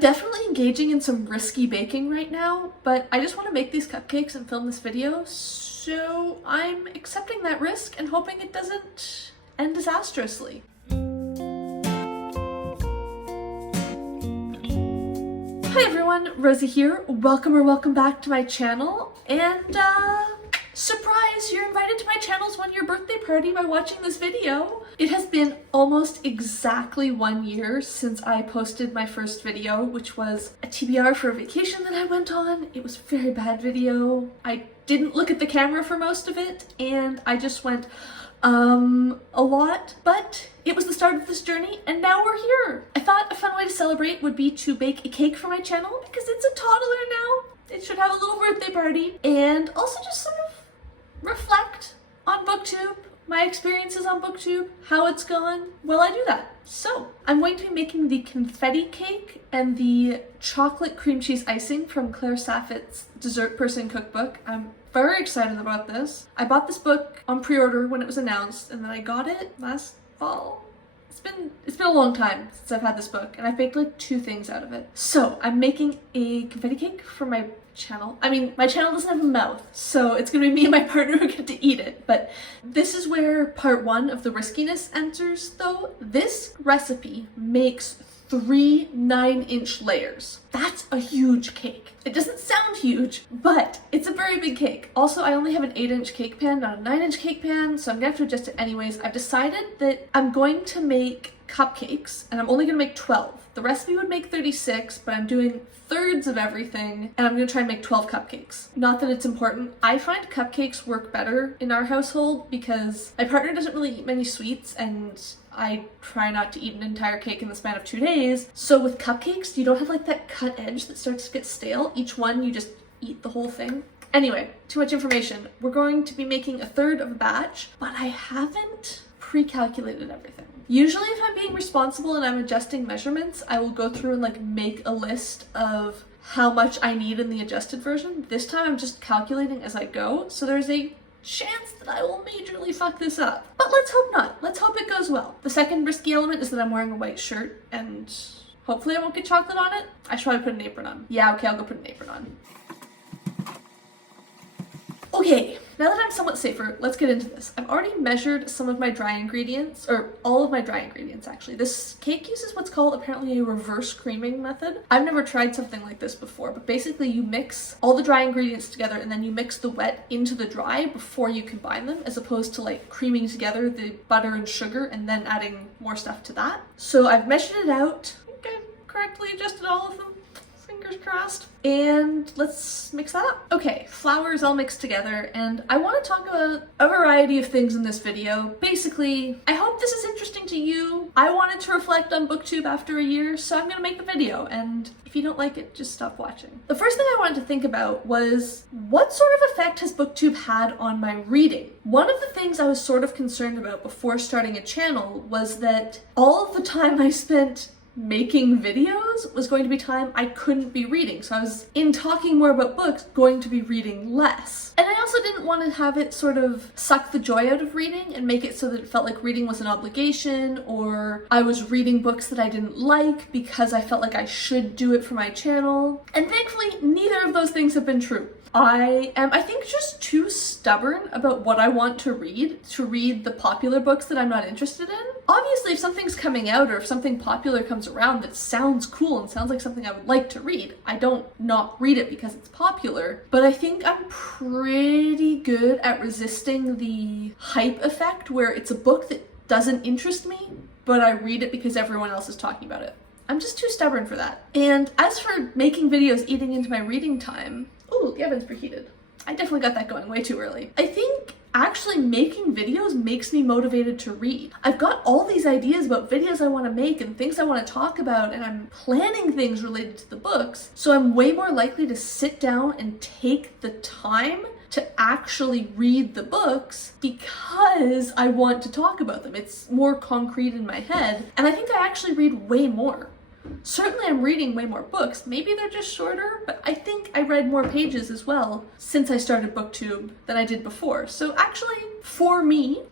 I'm definitely engaging in some risky baking right now, but I just want to make these cupcakes and film this video, so I'm accepting that risk and hoping it doesn't end disastrously. Hi everyone, Rosie here. Welcome back to my channel, and surprise, you're invited to my channel's 1-year birthday party by watching this video. It has been almost exactly 1 year since I posted my first video, which was a TBR for a vacation that I went on. It was a very bad video. I didn't look at the camera for most of it, and I just went a lot, but it was the start of this journey, and now we're here. I thought a fun way to celebrate would be to bake a cake for my channel, because it's a toddler now. It should have a little birthday party, and also just sort of reflect on Booktube, my experiences on Booktube, how it's gone while I do that. So I'm going to be making the confetti cake and the chocolate cream cheese icing from Claire Saffitz' Dessert Person Cookbook. I'm very excited about this. I bought this book on pre-order when it was announced, and then I got it last fall. It's been a long time since I've had this book, and I baked like 2 things out of it. So I'm making a confetti cake for my channel. I mean, my channel doesn't have a mouth, so it's gonna be me and my partner who get to eat it. But this is where part 1 of the riskiness enters, though. This recipe makes 3 9-inch layers. That's a huge cake. It doesn't sound huge, but it's a very big cake. Also, I only have an 8-inch cake pan, not a 9-inch cake pan, so I'm gonna have to adjust it anyways. I've decided that I'm going to make cupcakes, and I'm only gonna make 12. The recipe would make 36, but I'm doing thirds of everything, and I'm gonna try and make 12 cupcakes. Not that it's important. I find cupcakes work better in our household because my partner doesn't really eat many sweets, and I try not to eat an entire cake in the span of 2 days. So with cupcakes, you don't have like that cut edge that starts to get stale. Each one, you just eat the whole thing. Anyway, too much information. We're going to be making a third of a batch, but I haven't pre-calculated everything. Usually if I'm being responsible and I'm adjusting measurements, I will go through and like make a list of how much I need in the adjusted version. This time I'm just calculating as I go, so there's a chance that I will majorly fuck this up. But let's hope not. Let's hope it goes well. The second risky element is that I'm wearing a white shirt, and hopefully I won't get chocolate on it. I should probably put an apron on. Yeah, okay, I'll go put an apron on. Okay, now that I'm somewhat safer, let's get into this. I've already measured some of my dry ingredients, or all of my dry ingredients actually. This cake uses what's called apparently a reverse creaming method. I've never tried something like this before, but basically you mix all the dry ingredients together and then you mix the wet into the dry before you combine them, as opposed to like creaming together the butter and sugar and then adding more stuff to that. So I've measured it out. I think I've correctly adjusted all of them. Fingers crossed. And let's mix that up. Okay, flour is all mixed together, and I want to talk about a variety of things in this video. Basically, I hope this is interesting to you. I wanted to reflect on Booktube after a year, so I'm gonna make the video, and if you don't like it, just stop watching. The first thing I wanted to think about was, what sort of effect has Booktube had on my reading? One of the things I was sort of concerned about before starting a channel was that all of the time I spent making videos was going to be time I couldn't be reading. So I was, in talking more about books, going to be reading less. And I also didn't want to have it sort of suck the joy out of reading and make it so that it felt like reading was an obligation, or I was reading books that I didn't like because I felt like I should do it for my channel. And thankfully, neither of those things have been true. I am, I think, just too stubborn about what I want to read the popular books that I'm not interested in. Obviously, if something's coming out or if something popular comes around that sounds cool and sounds like something I would like to read, I don't not read it because it's popular. But I think I'm pretty good at resisting the hype effect where it's a book that doesn't interest me, but I read it because everyone else is talking about it. I'm just too stubborn for that. And as for making videos eating into my reading time, ooh, the oven's preheated. I definitely got that going way too early. I think actually making videos makes me motivated to read. I've got all these ideas about videos I want to make and things I want to talk about, and I'm planning things related to the books, so I'm way more likely to sit down and take the time to actually read the books because I want to talk about them. It's more concrete in my head, and I think I actually read way more. Certainly I'm reading way more books. Maybe they're just shorter, but I think I read more pages as well since I started Booktube than I did before. So actually, for me,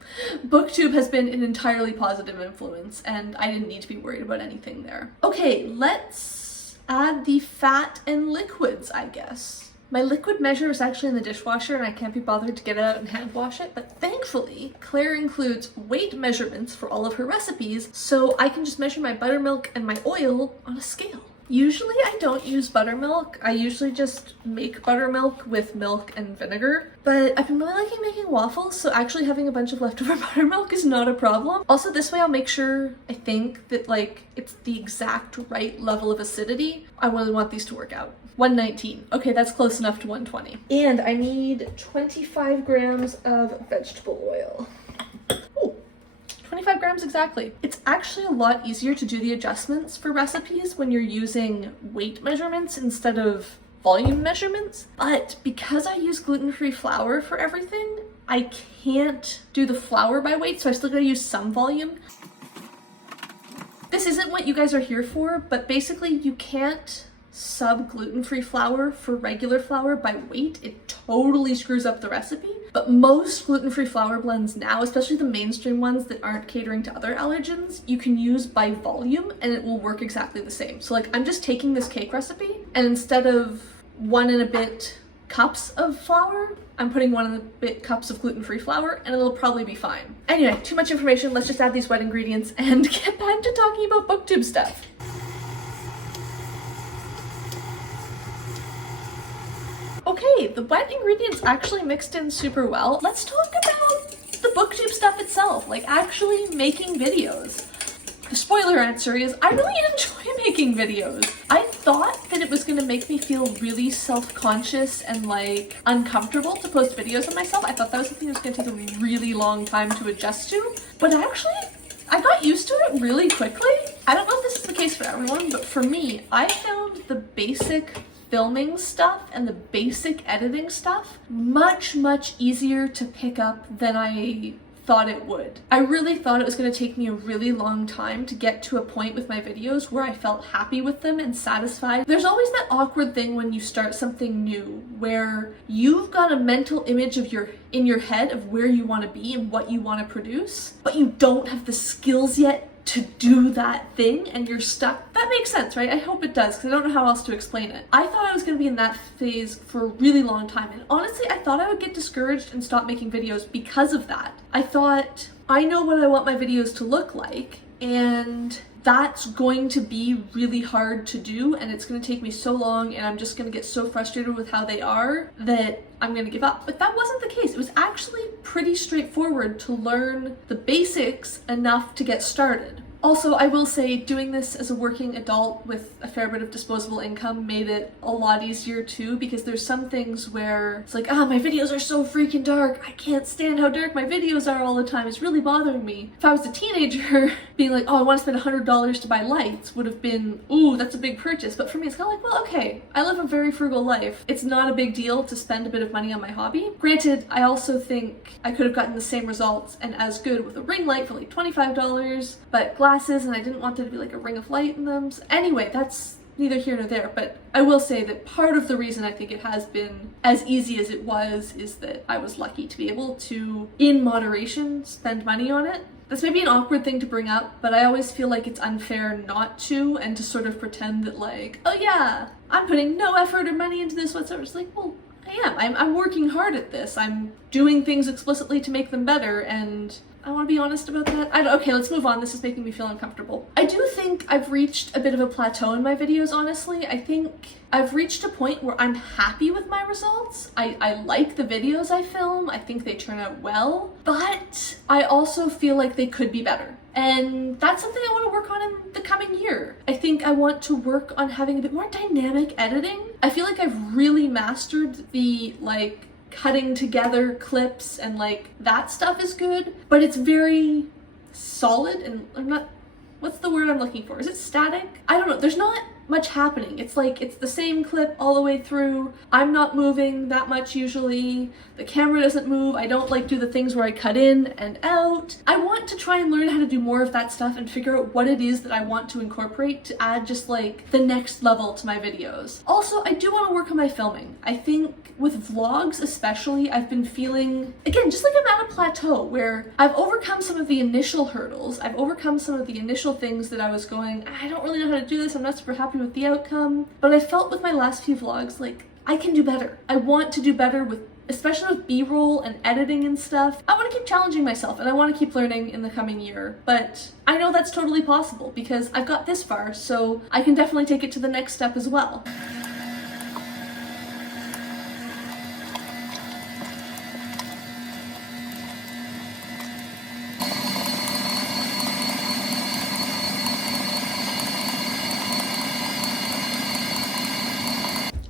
Booktube has been an entirely positive influence, and I didn't need to be worried about anything there. Okay, let's add the fat and liquids, I guess. My liquid measure is actually in the dishwasher and I can't be bothered to get it out and hand wash it, but thankfully Claire includes weight measurements for all of her recipes, so I can just measure my buttermilk and my oil on a scale. Usually I don't use buttermilk. I usually just make buttermilk with milk and vinegar, but I've been really liking making waffles, so actually having a bunch of leftover buttermilk is not a problem. Also, this way I'll make sure, I think, that like it's the exact right level of acidity. I really want these to work out. 119. Okay, that's close enough to 120. And I need 25 grams of vegetable oil. 25 grams exactly. It's actually a lot easier to do the adjustments for recipes when you're using weight measurements instead of volume measurements, but because I use gluten-free flour for everything, I can't do the flour by weight, so I still gotta use some volume. This isn't what you guys are here for, but basically you can't sub gluten-free flour for regular flour by weight. It totally screws up the recipe. But most gluten-free flour blends now, especially the mainstream ones that aren't catering to other allergens, you can use by volume and it will work exactly the same. So like I'm just taking this cake recipe and instead of 1 and a bit cups of flour, I'm putting 1 and a bit cups of gluten-free flour and it'll probably be fine. Anyway, too much information. Let's just add these wet ingredients and get back to talking about Booktube stuff. Okay, the wet ingredients actually mixed in super well. Let's talk about the Booktube stuff itself, like actually making videos. The spoiler answer is I really enjoy making videos. I thought that it was gonna make me feel really self-conscious and like uncomfortable to post videos of myself. I thought that was something that was gonna take a really long time to adjust to, but actually I got used to it really quickly. I don't know if this is the case for everyone, but for me, I found the basic filming stuff and the basic editing stuff much easier to pick up than I thought it would. I really thought it was going to take me a really long time to get to a point with my videos where I felt happy with them and satisfied. There's always that awkward thing when you start something new where you've got a mental image of in your head of where you want to be and what you want to produce, but you don't have the skills yet to do that thing and you're stuck. That makes sense, right? I hope it does, because I don't know how else to explain it. I thought I was going to be in that phase for a really long time, and honestly I thought I would get discouraged and stop making videos because of that. I thought, I know what I want my videos to look like, and that's going to be really hard to do, and it's going to take me so long, and I'm just going to get so frustrated with how they are that I'm going to give up. But that wasn't the case. It was actually pretty straightforward to learn the basics enough to get started. Also, I will say doing this as a working adult with a fair bit of disposable income made it a lot easier too, because there's some things where it's like, my videos are so freaking dark. I can't stand how dark my videos are all the time. It's really bothering me. If I was a teenager, being like, I want to spend $100 to buy lights would have been, ooh, that's a big purchase. But for me, it's kind of like, well, okay, I live a very frugal life. It's not a big deal to spend a bit of money on my hobby. Granted, I also think I could have gotten the same results and as good with a ring light for like $25, but glasses, and I didn't want there to be like a ring of light in them. So anyway, that's neither here nor there, but I will say that part of the reason I think it has been as easy as it was is that I was lucky to be able to, in moderation, spend money on it. That's maybe an awkward thing to bring up, but I always feel like it's unfair not to, and to sort of pretend that like, oh yeah, I'm putting no effort or money into this whatsoever. It's like, well, I'm working hard at this. I'm doing things explicitly to make them better, and I want to be honest about that. Okay, let's move on. This is making me feel uncomfortable. I do think I've reached a bit of a plateau in my videos, honestly. I think I've reached a point where I'm happy with my results. I like the videos I film. I think they turn out well, but I also feel like they could be better. And that's something I want to work on in the coming year. I think I want to work on having a bit more dynamic editing. I feel like I've really mastered the cutting together clips and that stuff is good, but it's very solid and what's the word I'm looking for? Is it static? I don't know. There's not much happening. It's the same clip all the way through. I'm not moving that much usually. The camera doesn't move. I don't do the things where I cut in and out. I want to try and learn how to do more of that stuff and figure out what it is that I want to incorporate to add just the next level to my videos. Also, I do want to work on my filming. I think with vlogs especially, I've been feeling, again, just like I'm at a plateau where I've overcome some of the initial hurdles. I've overcome some of the initial things that I was going, I don't really know how to do this. I'm not super happy happy with the outcome, but I felt with my last few vlogs, like, I can do better. I want to do better with, especially with B-roll and editing and stuff. I want to keep challenging myself and I want to keep learning in the coming year, but I know that's totally possible because I've got this far, so I can definitely take it to the next step as well.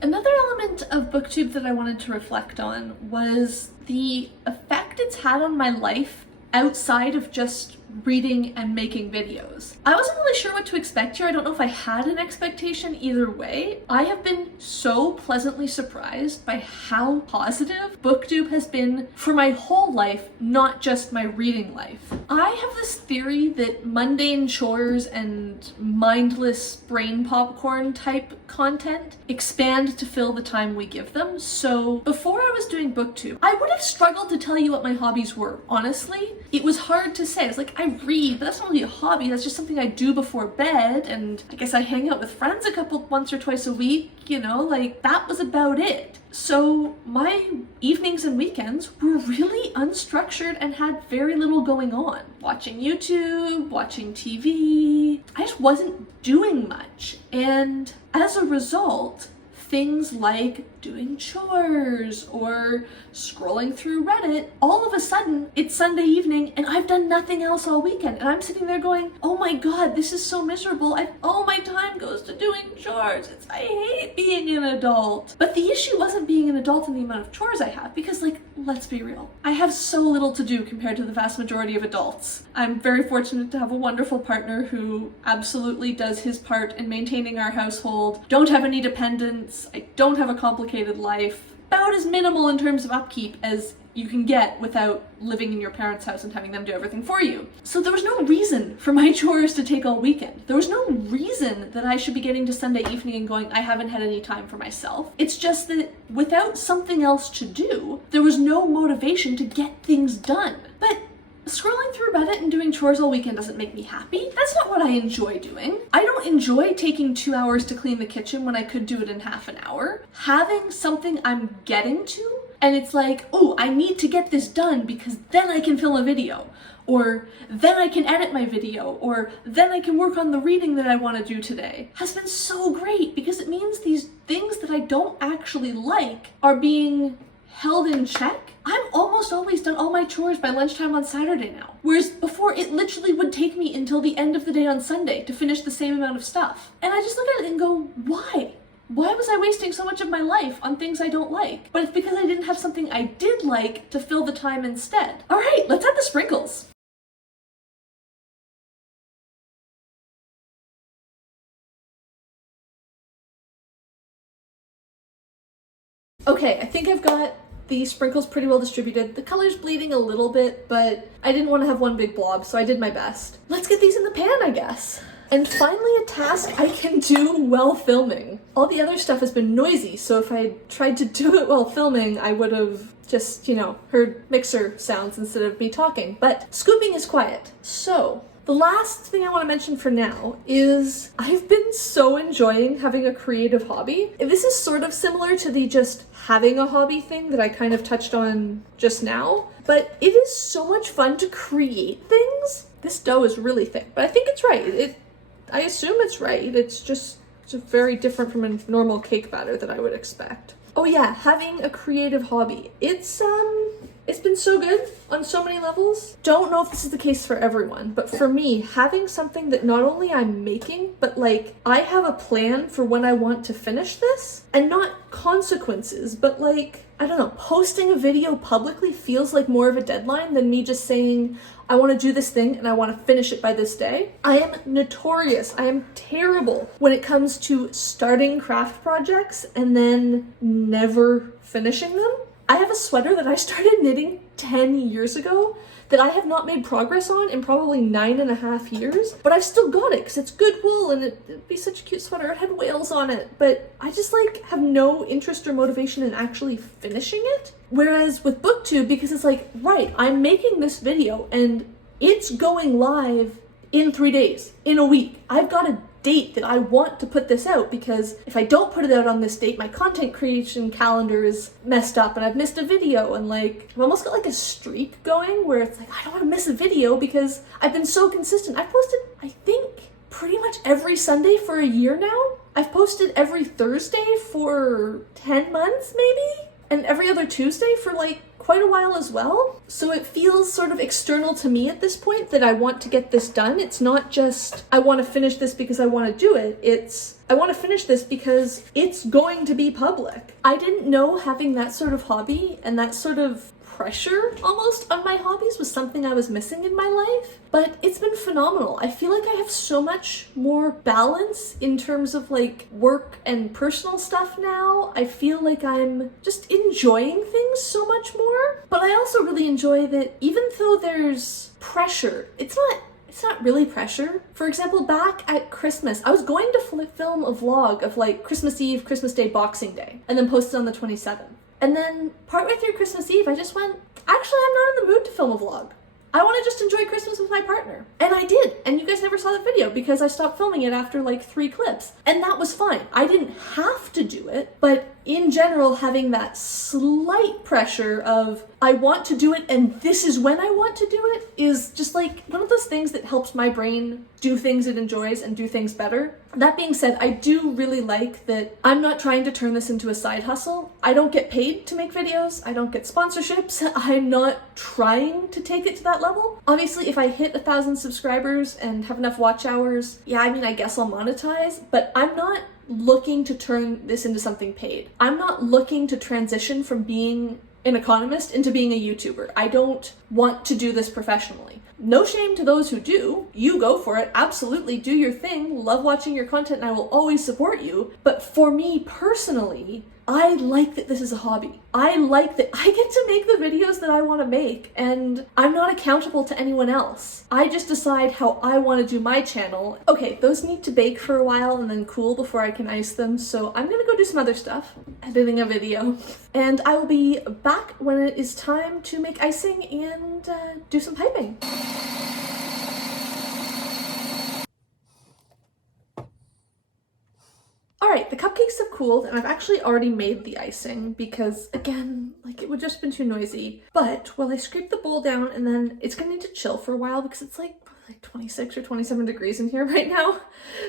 Another element of Booktube that I wanted to reflect on was the effect it's had on my life outside of just reading and making videos. I wasn't really sure what to expect here. I don't know if I had an expectation either way. I have been so pleasantly surprised by how positive Booktube has been for my whole life, not just my reading life. I have this theory that mundane chores and mindless brain popcorn type content expand to fill the time we give them. So before I was doing Booktube, I would have struggled to tell you what my hobbies were. Honestly, it was hard to say. I was like, I read, but that's not really a hobby. That's just something I do before bed. And I guess I hang out with friends once or twice a week, you know, like that was about it. So my evenings and weekends were really unstructured and had very little going on. Watching YouTube, watching TV. I just wasn't doing much. And as a result, things like doing chores or scrolling through Reddit, all of a sudden it's Sunday evening and I've done nothing else all weekend. And I'm sitting there going, oh my God, this is so miserable. All my time goes to doing chores. I hate being an adult. But the issue wasn't being an adult and the amount of chores I have, because like, let's be real. I have so little to do compared to the vast majority of adults. I'm very fortunate to have a wonderful partner who absolutely does his part in maintaining our household. Don't have any dependents. I don't have a complicated life. About as minimal in terms of upkeep as you can get without living in your parents' house and having them do everything for you. So there was no reason for my chores to take all weekend. There was no reason that I should be getting to Sunday evening and going, I haven't had any time for myself. It's just that without something else to do, there was no motivation to get things done. But scrolling through Reddit and doing chores all weekend doesn't make me happy. That's not what I enjoy doing. I don't enjoy taking 2 hours to clean the kitchen when I could do it in half an hour. Having something I'm getting to, and it's like, oh, I need to get this done because then I can film a video, or then I can edit my video, or then I can work on the reading that I want to do today, has been so great because it means these things that I don't actually like are being held in check. I'm almost always done all my chores by lunchtime on Saturday now. Whereas before it literally would take me until the end of the day on Sunday to finish the same amount of stuff. And I just look at it and go, why? Why was I wasting so much of my life on things I don't like? But it's because I didn't have something I did like to fill the time instead. All right, let's add the sprinkles. Okay, I think I've got the sprinkles pretty well distributed. The color's bleeding a little bit, but I didn't want to have one big blob, so I did my best. Let's get these in the pan, I guess. And finally a task I can do while filming. All the other stuff has been noisy, so if I had tried to do it while filming, I would have just, you know, heard mixer sounds instead of me talking. But scooping is quiet. So the last thing I want to mention for now is I've been so enjoying having a creative hobby. This is sort of similar to the just having a hobby thing that I kind of touched on just now, but it is so much fun to create things. This dough is really thick, but I think it's right. I assume it's right. It's just very different from a normal cake batter that I would expect. Oh yeah, having a creative hobby. It's been so good on so many levels. Don't know if this is the case for everyone, but for me, having something that not only I'm making, but like I have a plan for when I want to finish this, and not consequences, but like, I don't know, posting a video publicly feels like more of a deadline than me just saying, I want to do this thing and I want to finish it by this day. I am notorious. I am terrible when it comes to starting craft projects and then never finishing them. I have a sweater that I started knitting 10 years ago that I have not made progress on in probably 9.5 years, but I've still got it because it's good wool and it'd be such a cute sweater. It had whales on it, but I just like have no interest or motivation in actually finishing it. Whereas with Booktube, because it's like, right, I'm making this video and it's going live in 3 days, in a week. I've got to date that I want to put this out, because if I don't put it out on this date, my content creation calendar is messed up and I've missed a video, and like I've almost got like a streak going where it's like I don't want to miss a video because I've been so consistent. I've posted, I think, pretty much every Sunday for a year now. I've posted every Thursday for 10 months maybe, and every other Tuesday for like quite a while as well. So it feels sort of external to me at this point that I want to get this done. It's not just I want to finish this because I want to do it. It's I want to finish this because it's going to be public. I didn't know having that sort of hobby and that sort of pressure almost on my hobbies was something I was missing in my life, but it's been phenomenal. I feel like I have so much more balance in terms of like work and personal stuff now. I feel like I'm just enjoying things so much more, but I also really enjoy that even though there's pressure, it's not really pressure. For example, back at Christmas, I was going to film a vlog of like Christmas Eve, Christmas Day, Boxing Day, and then post it on the 27th. And then partway through Christmas Eve, I just went, actually, I'm not in the mood to film a vlog. I want to just enjoy Christmas with my partner. And I did. And you guys never saw the video because I stopped filming it after like 3 clips. And that was fine. I didn't have to do it, but in general, having that slight pressure of I want to do it and this is when I want to do it is just like one of those things that helps my brain do things it enjoys and do things better. That being said, I do really like that I'm not trying to turn this into a side hustle. I don't get paid to make videos. I don't get sponsorships. I'm not trying to take it to that level. Obviously, if I hit 1,000 subscribers and have enough watch hours, yeah, I mean, I guess I'll monetize, but I'm not looking to turn this into something paid. I'm not looking to transition from being an economist into being a YouTuber. I don't want to do this professionally. No shame to those who do. You go for it. Absolutely do your thing. Love watching your content and I will always support you. But for me personally, I like that this is a hobby. I like that I get to make the videos that I want to make and I'm not accountable to anyone else. I just decide how I want to do my channel. Okay, those need to bake for a while and then cool before I can ice them, so I'm gonna go do some other stuff, editing a video, and I will be back when it is time to make icing and do some piping. Alright, the cupcakes have cooled and I've actually already made the icing because, again, like it would just been too noisy. But while I scrape the bowl down and then it's gonna need to chill for a while because it's like 26 or 27 degrees in here right now.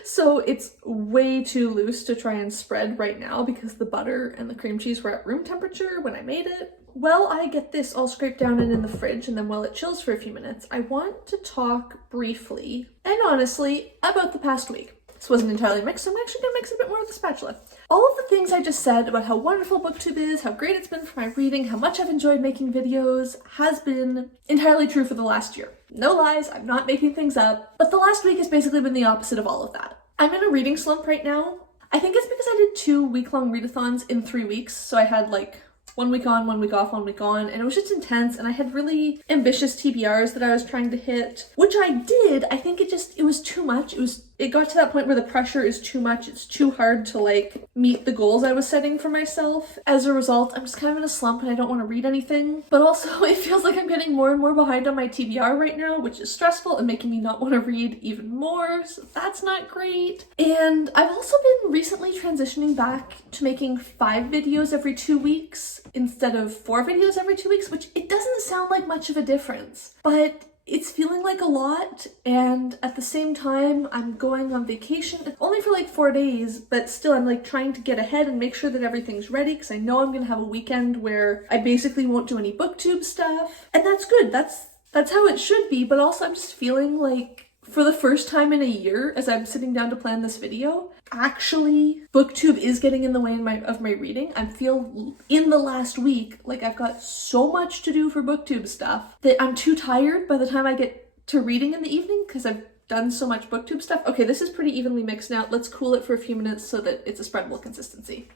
So it's way too loose to try and spread right now because the butter and the cream cheese were at room temperature when I made it. While I get this all scraped down and in the fridge, and then while it chills for a few minutes, I want to talk briefly and honestly about the past week. This wasn't entirely mixed, so I'm actually going to mix it a bit more with the spatula. All of the things I just said about how wonderful Booktube is, how great it's been for my reading, how much I've enjoyed making videos, has been entirely true for the last year. No lies, I'm not making things up, but the last week has basically been the opposite of all of that. I'm in a reading slump right now. I think it's because I did 2 week-long readathons in 3 weeks, so I had like 1 week on, 1 week off, 1 week on, and it was just intense, and I had really ambitious TBRs that I was trying to hit, which I did. I think it was too much. It got to that point where the pressure is too much. It's too hard to like meet the goals I was setting for myself. As a result, I'm just kind of in a slump and I don't want to read anything. But also it feels like I'm getting more and more behind on my TBR right now, which is stressful and making me not want to read even more. So that's not great. And I've also been recently transitioning back to making 5 videos every 2 weeks instead of 4 videos every 2 weeks, which it doesn't sound like much of a difference, but it's feeling like a lot, and at the same time, I'm going on vacation, only for like 4 days, but still I'm like trying to get ahead and make sure that everything's ready because I know I'm gonna have a weekend where I basically won't do any Booktube stuff, and that's good. That's how it should be, but also I'm just feeling like for the first time in a year, as I'm sitting down to plan this video, actually, Booktube is getting in the way of my reading. I feel in the last week like I've got so much to do for Booktube stuff that I'm too tired by the time I get to reading in the evening because I've done so much Booktube stuff. Okay, this is pretty evenly mixed now. Let's cool it for a few minutes so that it's a spreadable consistency.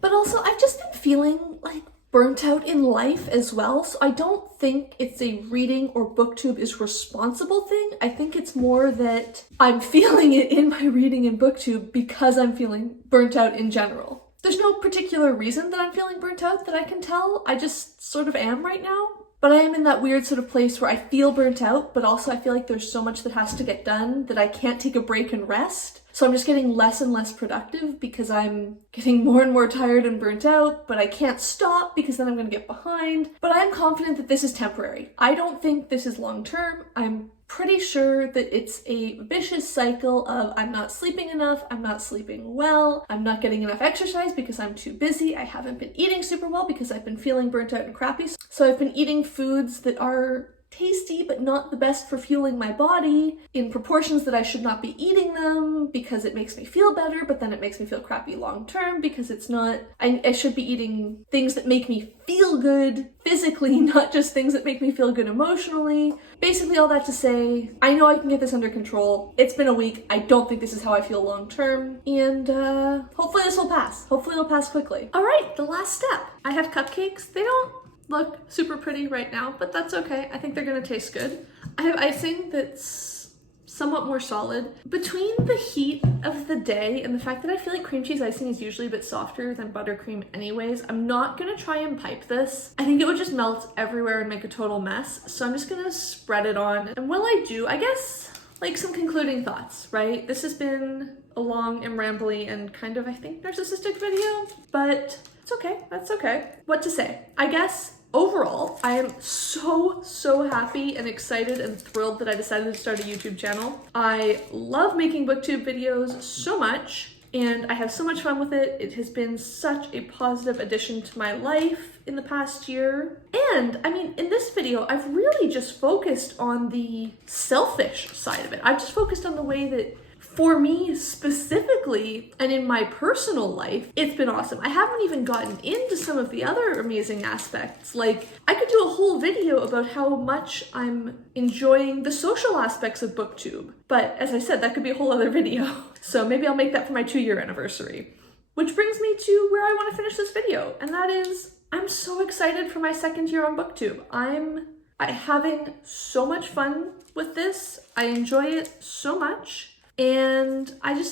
But also, I've just been feeling like burnt out in life as well, so I don't think it's a reading or Booktube is responsible thing. I think it's more that I'm feeling it in my reading and Booktube because I'm feeling burnt out in general. There's no particular reason that I'm feeling burnt out that I can tell. I just sort of am right now. But I am in that weird sort of place where I feel burnt out, but also I feel like there's so much that has to get done that I can't take a break and rest. So I'm just getting less and less productive because I'm getting more and more tired and burnt out, but I can't stop because then I'm going to get behind. But I am confident that this is temporary. I don't think this is long term. I'm pretty sure that it's a vicious cycle of I'm not sleeping enough, I'm not sleeping well, I'm not getting enough exercise because I'm too busy, I haven't been eating super well because I've been feeling burnt out and crappy. So I've been eating foods that are tasty but not the best for fueling my body in proportions that I should not be eating them because it makes me feel better, but then it makes me feel crappy long term because it's not, I should be eating things that make me feel good physically, not just things that make me feel good emotionally. Basically all that to say, I know I can get this under control. It's been a week. I don't think this is how I feel long term, and hopefully this will pass. Hopefully it'll pass quickly. All right, the last step. I have cupcakes. They don't look super pretty right now, but that's okay. I think they're gonna taste good. I have icing that's somewhat more solid. Between the heat of the day and the fact that I feel like cream cheese icing is usually a bit softer than buttercream anyways, I'm not gonna try and pipe this. I think it would just melt everywhere and make a total mess. So I'm just gonna spread it on. And while I do, I guess, like some concluding thoughts, right? This has been a long and rambly and kind of, I think, narcissistic video, but it's okay, that's okay. What to say? I guess overall, I am so happy and excited and thrilled that I decided to start a YouTube channel. I love making Booktube videos so much, and I have so much fun with it. It has been such a positive addition to my life in the past year. And I mean, in this video, I've really just focused on the selfish side of it. I've just focused on the way that for me specifically, and in my personal life, it's been awesome. I haven't even gotten into some of the other amazing aspects. Like, I could do a whole video about how much I'm enjoying the social aspects of Booktube. But as I said, that could be a whole other video. So maybe I'll make that for my 2-year anniversary. Which brings me to where I want to finish this video. And that is, I'm so excited for my 2nd year on Booktube. I'm having so much fun with this. I enjoy it so much. And I'm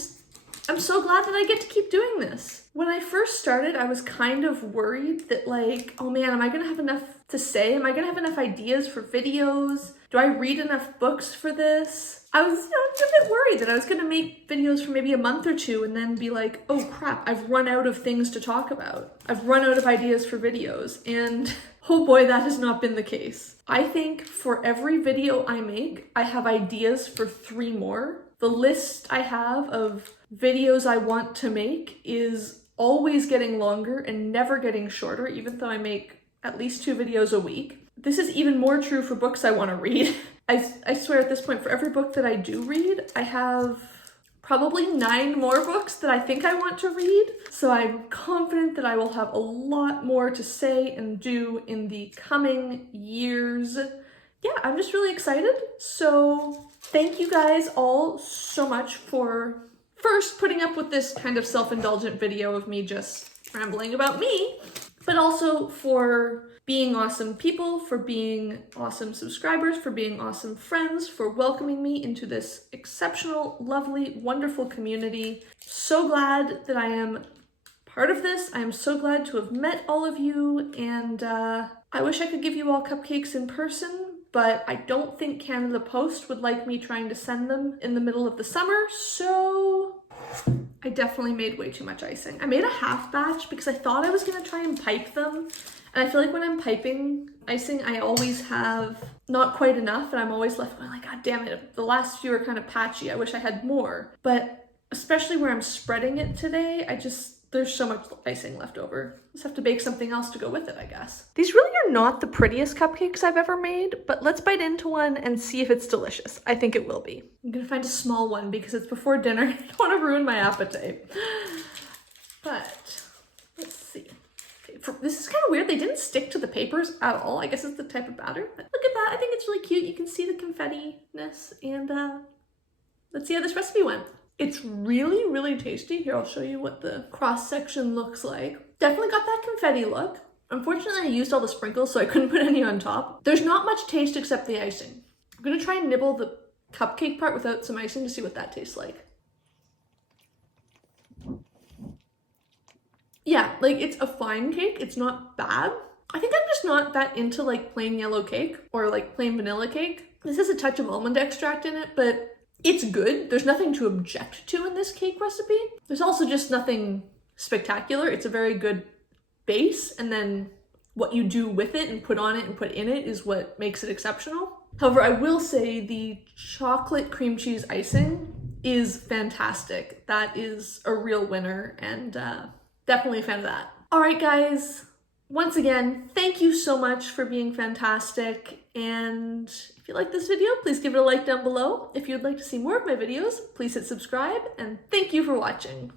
so glad that I get to keep doing this. When I first started, I was kind of worried that like, oh man, am I gonna have enough to say? Am I gonna have enough ideas for videos? Do I read enough books for this? I was a bit worried that I was gonna make videos for maybe a month or 2 and then be like, oh crap, I've run out of things to talk about. I've run out of ideas for videos, and oh boy, that has not been the case. I think for every video I make, I have ideas for 3 more. The list I have of videos I want to make is always getting longer and never getting shorter, even though I make at least 2 videos a week. This is even more true for books I want to read. I swear at this point, for every book that I do read, I have probably 9 more books that I think I want to read. So I'm confident that I will have a lot more to say and do in the coming years. Yeah, I'm just really excited. So thank you guys all so much for first putting up with this kind of self-indulgent video of me just rambling about me, but also for being awesome people, for being awesome subscribers, for being awesome friends, for welcoming me into this exceptional, lovely, wonderful community. So glad that I am part of this. I am so glad to have met all of you, and I wish I could give you all cupcakes in person, but I don't think Canada Post would like me trying to send them in the middle of the summer, so I definitely made way too much icing. I made a half batch because I thought I was gonna try and pipe them, and I feel like when I'm piping icing, I always have not quite enough, and I'm always left going like, God damn it, the last few are kind of patchy, I wish I had more. But especially where I'm spreading it today, there's so much icing left over. Just have to bake something else to go with it, I guess. These really are not the prettiest cupcakes I've ever made, but let's bite into one and see if it's delicious. I think it will be. I'm gonna find a small one because it's before dinner. I don't want to ruin my appetite. But let's see. Okay, this is kind of weird. They didn't stick to the papers at all. I guess it's the type of batter. But look at that. I think it's really cute. You can see the confetti-ness. And let's see how this recipe went. It's really tasty. Here, I'll show you what the cross-section looks like. Definitely got that confetti look. Unfortunately, I used all the sprinkles, so I couldn't put any on top. There's not much taste except the icing. I'm gonna try and nibble the cupcake part without some icing to see what that tastes like. Yeah, like it's a fine cake. It's not bad. I think I'm just not that into like plain yellow cake or like plain vanilla cake. This has a touch of almond extract in it, but it's good. There's nothing to object to in this cake recipe. There's also just nothing spectacular. It's a very good base, and then what you do with it and put on it and put in it is what makes it exceptional. However, I will say the chocolate cream cheese icing is fantastic. That is a real winner, and definitely a fan of that. All right, guys. Once again, thank you so much for being fantastic, and if you like this video, please give it a like down below. If you'd like to see more of my videos, please hit subscribe, and thank you for watching.